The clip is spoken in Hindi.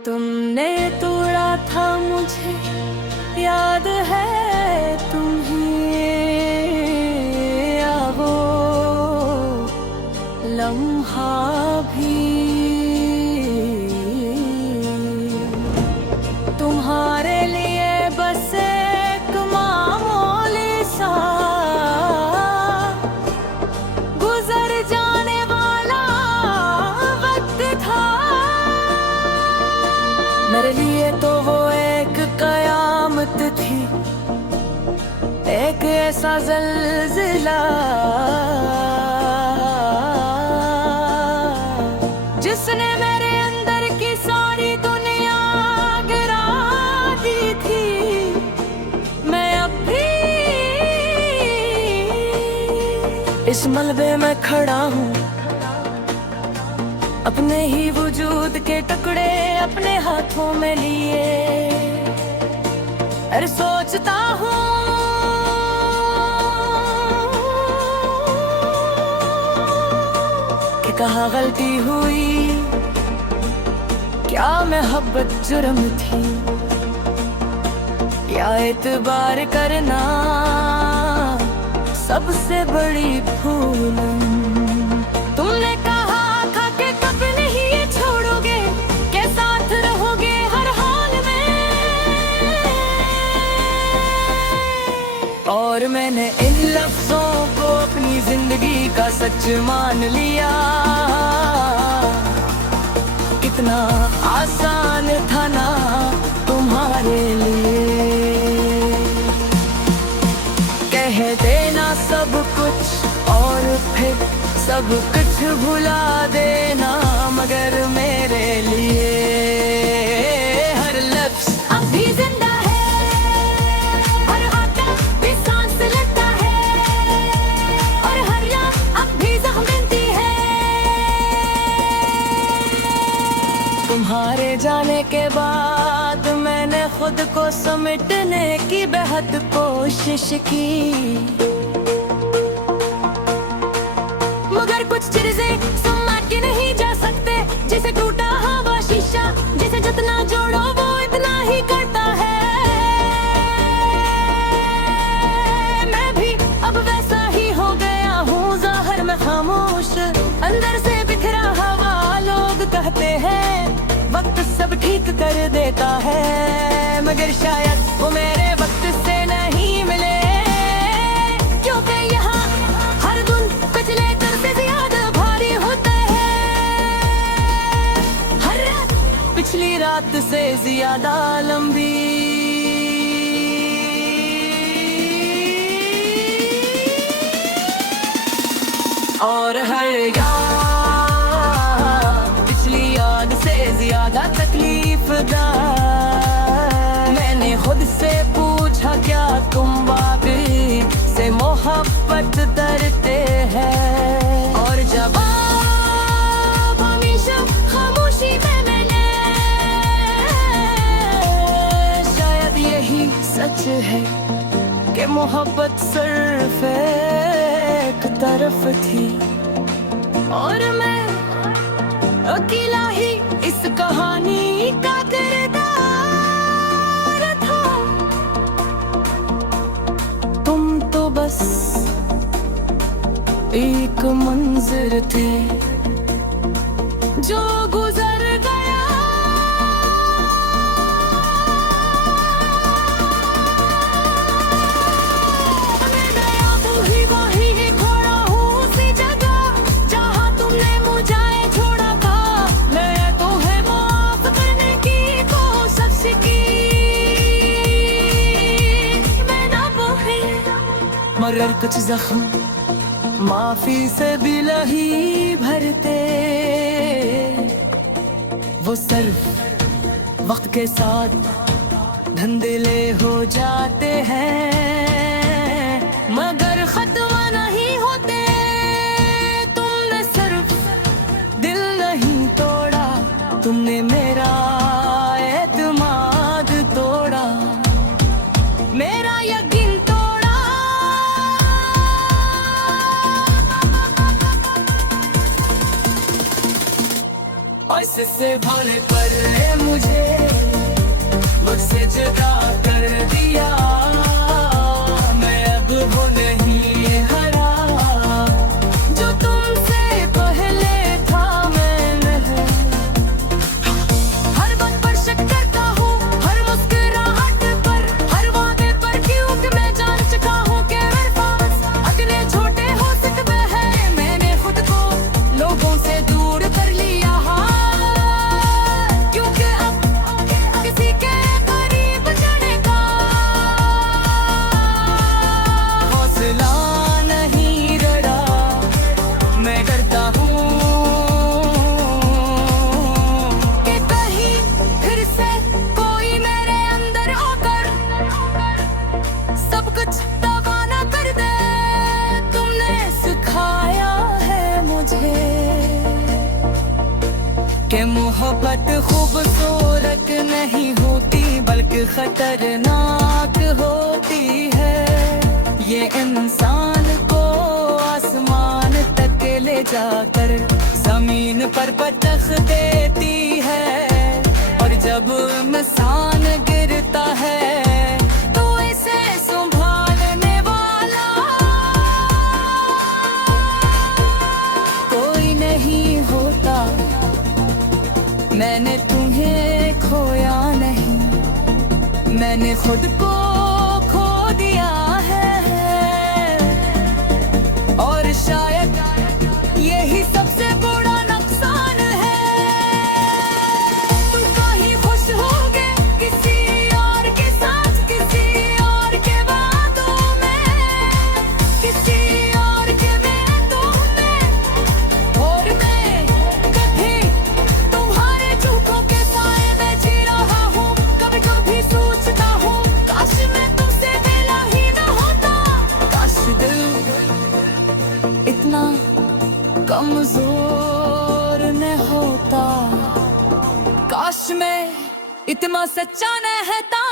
तुमने तोड़ा था मुझे, याद है तुम्हें या वो लम्हा भी। तुम्हारे लिए बस एक मामूली सा गुजर जाने वाला वक्त था। मेरे लिए तो वो एक कयामत थी, एक ऐसा ज़ल्ज़ला जिसने मेरे अंदर की सारी दुनिया गिरा दी थी। मैं अब भी इस मलबे में खड़ा हूँ, अपने ही वजूद के टुकड़े अपने हाथों में लिए। अरे सोचता हूँ कि कहाँ गलती हुई, क्या मोहब्बत जुर्म थी या एतबार करना सबसे बड़ी भूल। तुमने कहा था कि कब नहीं ये छोड़ोगे, के साथ रहोगे हर हाल में, और मैंने इन लफ्जों को अपनी जिंदगी का सच मान लिया। कितना आसान था ना तुम्हारे लिए कह देना सब कुछ और फिर सब कुछ भुला देना, मगर मेरे लिए हर लफ्ज अब भी जिंदा है, हर आता भी सांस लेता है, और हर याद अब भी जख्म देती है। तुम्हारे जाने के बाद मैंने खुद को समेटने की बेहद कोशिश की, मगर कुछ चीजें संभाल के नहीं जा सकते, जैसे टूटा हवा शीशा, जिसे जितना जोड़ो वो इतना ही करता है। मैं भी अब वैसा ही हो गया हूँ, ज़ाहिर में खामोश, अंदर से बिखरा हवा। लोग कहते हैं वक्त सब ठीक कर देता है, मगर शायद वो मेरे वक्त से नहीं मिले, क्योंकि यहाँ हर दिन पिछले दिन से ज्यादा भारी होता है, हर रात पिछली रात से ज्यादा लंबी। और हर याद पिछली याद से ज्यादा तकलीफदार। मैंने खुद से पूछा क्या तुम वाकई से मोहब्बत करते हैं, और जवाब हमेशा खामोशी में मैंने। शायद यही सच है कि मोहब्बत सिर्फ एक तरफ थी, और मैं अकेला ही इस कहानी का किरदार था। तुम तो बस एक मंजर थे जो गुजर गया। मैं गया वही वही खोड़ा हूँ उसी जगह जहाँ तुमने मुझे छोड़ा था। मैं तुम्हें माफ करने की कोशिश की, मैं ना बोली, मगर कुछ जख्म माफी से भी नहीं भरते। वो सिर्फ वक्त के साथ धंधले हो जाते हैं, मगर खत्म नहीं होते। तुमने सिर्फ दिल नहीं तोड़ा, तुमने मेरा एतमाद तोड़ा, मेरा यकीन तोड़ा। और से भोले पर मुझे मुझसे जुदा कर दिया। मैं अब वो नहीं हरा जो तुमसे पहले था। मैं हर बात पर शक करता हूँ, हर मुस्कुराहट पर, हर वादे पर, क्योंकि मैं जान चुका हूँ कि मेरे पास अगले छोटे हो सकते हैं। मैंने खुद को लोगों से दूर कर लिया, क्योंकि अब किसी के करीब जाने का हौसला नहीं रहा। मैं डरता हूँ कि कहीं फिर से कोई मेरे अंदर आकर सब कुछ तबाह ना कर दे। तुमने सिखाया है मुझे कि मोहब्बत खूबसूरत नहीं होती बल्कि खतरनाक होती है। ये इंसान को आसमान तक ले जाकर जमीन पर पटख देती है, और जब इंसान गिरता है तो इसे संभालने वाला कोई नहीं होता। मैंने तुम्हें खोया नहीं, मैंने खुद को खो दिया है, और शायद यही सबसे बड़ा नुकसान है। तुम कहीं खुश होगे किसी और के साथ, किसी और के बातों में, किसी और के बातों में, और मैं कभी तुम्हारे झूठों के साए में जी रहा हूँ। कभी कभी सोचता हूँ काश मैं तुमसे मिला ही ना होता। काश दिल इतना कमजोर न होता, काश मैं इतना सच्चा न रहता।